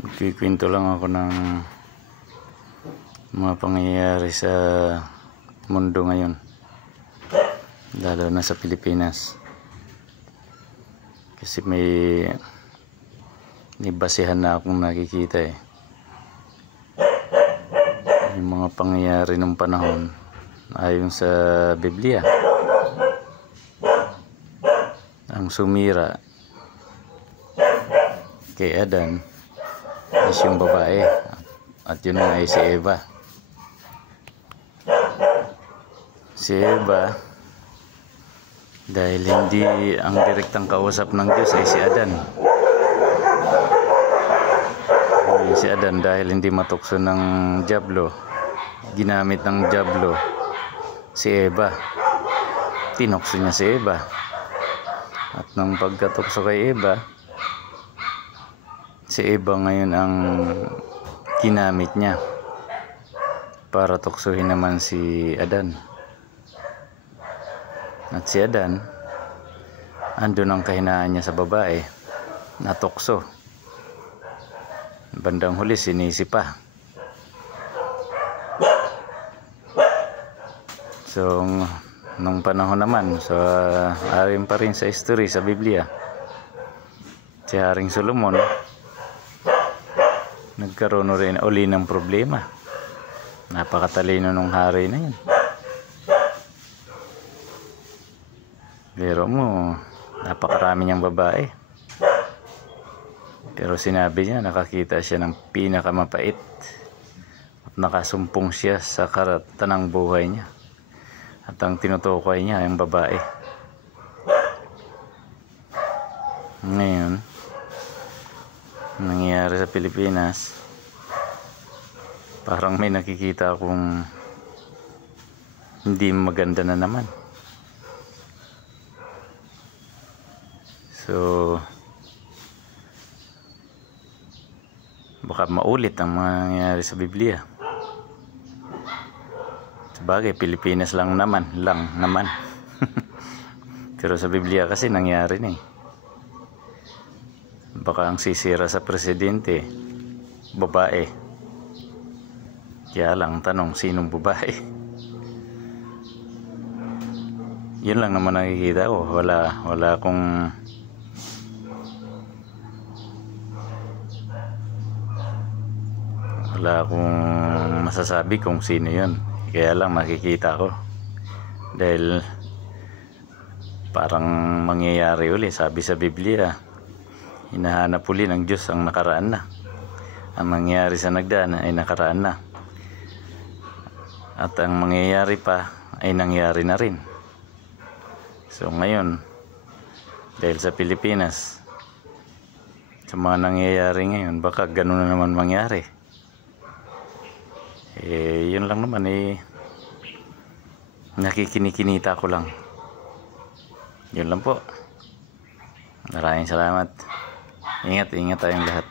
Magkikwento lang ako ng mga pangyayari sa mundo ngayon, lalo na sa Pilipinas, kasi may basihan na akong nakikita yung mga pangyayari ng panahon ayon sa Biblia. Ang sumira kay Adan is yung babae, at yun nga ay si Eva. Si Eva, dahil hindi ang direktang kausap ng Diyos ay si Adan. Si Adan, dahil hindi matukso ng dyablo, ginamit ng dyablo si Eva. Tinukso niya si Eva. At nung pagkatukso kay Eva, si Eva ngayon ang ginamit niya para tuksohin naman si Adan. At si Adan, andun ang kahinaan niya sa babae, natukso. Bandang huli, sinisi pa. So, nung panahon naman, so ayon pa rin sa history sa Biblia, si Haring Solomon nagkaroon rin uli ng problema. Napakatalino nung hari na yun. Pero mo, napakarami niyang babae. Pero sinabi niya, nakakita siya ng pinakamapait at nakasumpong siya sa karatan ng buhay niya. At ang tinutukoy niya ay ang babae. Ngayon, nangyayari sa Pilipinas, parang may nakikita akong hindi maganda na naman. So, baka maulit ang mga nangyayari sa Biblia. Sabagay, Pilipinas lang naman. Pero sa Biblia kasi nangyari na Baka ang sisira sa presidente, babae. Kaya lang tanong, sinong babae? Yun lang naman nakikita ko. Wala akong masasabi kung sino yun. Kaya lang makikita ko, dahil parang mangyayari uli. Sabi sa Biblia, hinahanap uli ng Diyos ang nakaraan na. Ang mangyayari sa nagdaan ay nakaraan na, at ang mangyayari pa ay nangyari na rin. So ngayon, dahil sa Pilipinas, sa mga nangyayari ngayon, baka ganun na naman mangyari. Yun lang naman, nakikinikinita ko lang. Yun lang po. Maraming salamat. Ingat tayong lahat.